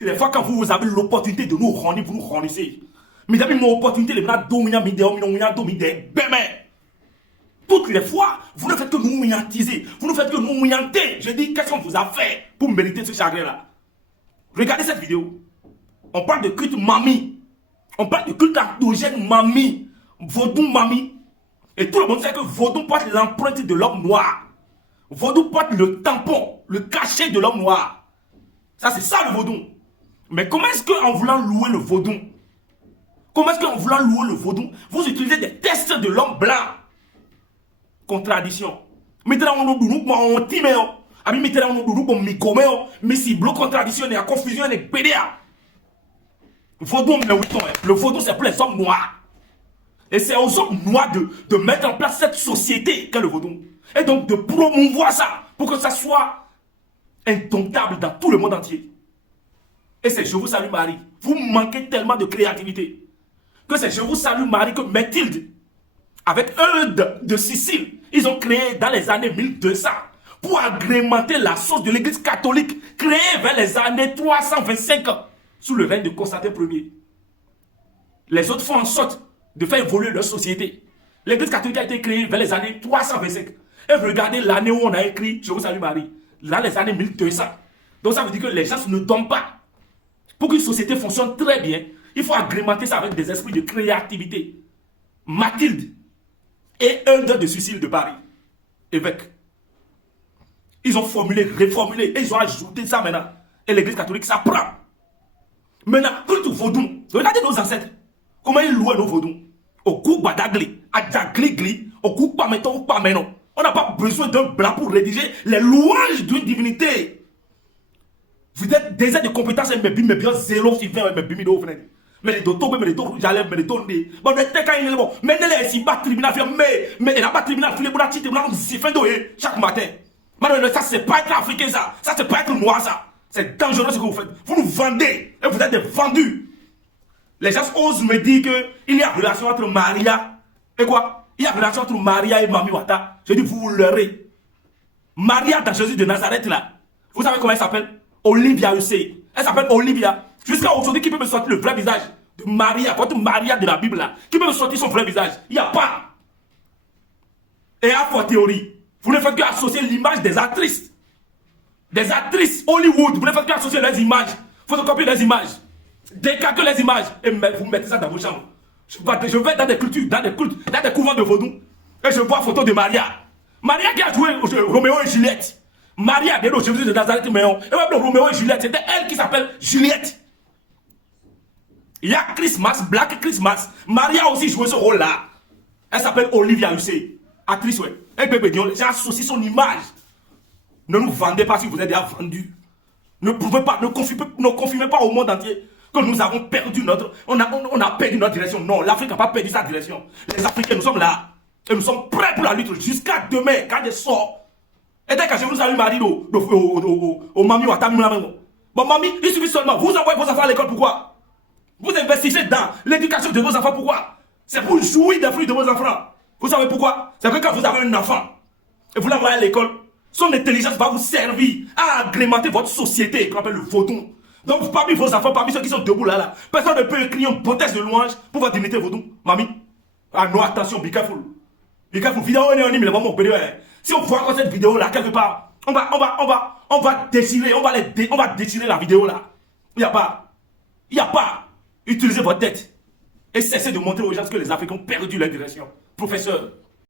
Les fois quand vous avez l'opportunité de nous rendre, vous nous rendez. Mais avez une opportunité de toutes les fois, vous ne faites que nous mouillantiser. Vous ne faites que nous mouillanter. Je dis, qu'est-ce qu'on vous a fait pour mériter ce chagrin-là? Regardez cette vidéo. On parle de culte mamie. On parle de culte endogène mamie. Vaudou mamie. Et tout le monde sait que Vaudou porte l'empreinte de l'homme noir. Vaudou porte le tampon, le cachet de l'homme noir. Ça, c'est ça le Vaudou. Mais comment est-ce qu'en voulant louer le Vaudou, vous utilisez des tests de l'homme blanc? Contradiction. Mettez-la en nous en timeo. Ami mettez-la en nous en micomeo. Mais si bloc contradiction et confusion et pédéa. Vaudou, le Vaudou, c'est pour les hommes noirs. Et c'est aux hommes noirs de mettre en place cette société qu'est le Vaudou. Et donc de promouvoir ça pour que ça soit indomptable dans tout le monde entier. Et c'est Je vous salue Marie. Vous manquez tellement de créativité. Que c'est Je vous salue Marie que Mathilde, avec Eudes de Sicile, ils ont créé dans les années 1200 pour agrémenter la sauce de l'église catholique créée vers les années 325 sous le règne de Constantin Ier. Les autres font en sorte de faire évoluer leur société. L'église catholique a été créée vers les années 325. Et regardez l'année où on a écrit Je vous salue Marie, dans les années 1200. Donc ça veut dire que les gens ne dorment pas. Pour qu'une société fonctionne très bien, il faut agrémenter ça avec des esprits de créativité. Mathilde et Eudes de Sicile de Paris, évêque. Ils ont formulé, réformulé, et ils ont ajouté ça maintenant. Et l'église catholique, ça prend. Maintenant, quand Vaudou, regardez nos ancêtres. Comment ils louaient nos Vaudou? Au coup Badagli, à Djagli, au coup Pameton ou Pamenon. On n'a pas besoin d'un blanc pour rédiger les louanges d'une divinité. Vous êtes des aides de compétences, mais bien zéro si vous mais bien mais les docteurs, mais les docteurs, j'allais, mais les docteurs, bon, les quand il est bon, mais les si pas tribunal, mais il n'a pas tribunal, il faut la tribunal, c'est fin d'oeil chaque matin. Maintenant, ça, c'est pas être africain, ça c'est pas être noir, ça. C'est dangereux ce que vous faites. Vous nous vendez, et vous êtes des vendus. Les gens osent me dire qu'il y a relation entre Maria et quoi? Il y a relation entre Maria et Mami Wata. Je dis, vous leurrez. Maria dans Jésus de Nazareth, là, vous savez comment elle s'appelle? Olivia Hussey. Elle s'appelle Olivia. Jusqu'à aujourd'hui, qui peut me sortir le vrai visage de Maria, votre Maria de la Bible là? Qui peut me sortir son vrai visage? Il n'y a pas. Et à votre théorie, vous ne faites qu'associer l'image des actrices. Des actrices Hollywood, vous ne faites qu'associer les images. Photocopier les images. Décalquer les images. Et vous mettez ça dans vos chambres. Je vais dans des cultures, dans des cultes, dans des couvents de Vaudou. Et je vois photo de Maria. Maria qui a joué Roméo et Juliette. Maria, de Jésus de Nazareth, mais Roméo et Juliette, c'était elle qui s'appelle Juliette. Il y a Christmas, Black Christmas. Maria aussi joué ce rôle-là. Elle s'appelle Olivia Hussey. Actrice, ouais. Et bébé Dion, j'ai associé son image. Ne nous vendez pas si vous êtes déjà vendus. Ne prouvez pas, ne confirmez pas au monde entier que nous avons perdu on a perdu notre direction. Non, l'Afrique n'a pas perdu sa direction. Les Africains, nous sommes là. Et nous sommes prêts pour la lutte jusqu'à demain, quand je sors. Et dès que je vous salue Marie au Mami ou à Tamou. Bon, Mami, il suffit seulement. Vous envoyez vos enfants à l'école, pourquoi? Vous investissez dans l'éducation de vos enfants, pourquoi? C'est pour jouir des fruits de vos enfants. Vous savez pourquoi? C'est que quand vous avez un enfant et vous l'envoyez à l'école, son intelligence va vous servir à agrémenter votre société, qu'on appelle le Vaudou. Donc, parmi vos enfants, parmi ceux qui sont debout là, personne ne peut écrire une botesse de louange pour votre dignité Vaudou. Mami, ah non, attention, be careful. Be careful. Vidéo, si on voit cette vidéo là, quelque part, on va déchirer la vidéo là. Il n'y a pas. Utilisez votre tête et cessez de montrer aux gens que les Africains ont perdu leur direction. Professeur.